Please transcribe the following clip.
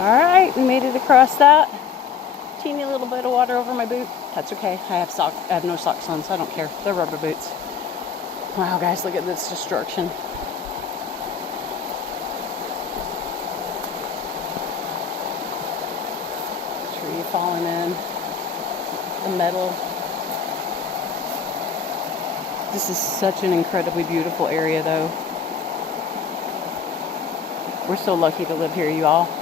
Alright, we made it across that. Teeny little bit of water over my boot. That's okay. I have no socks on, so I don't care. They're rubber boots. Wow, guys, look at this destruction. Tree falling in. The metal. This is such an incredibly beautiful area, though. We're so lucky to live here, you all.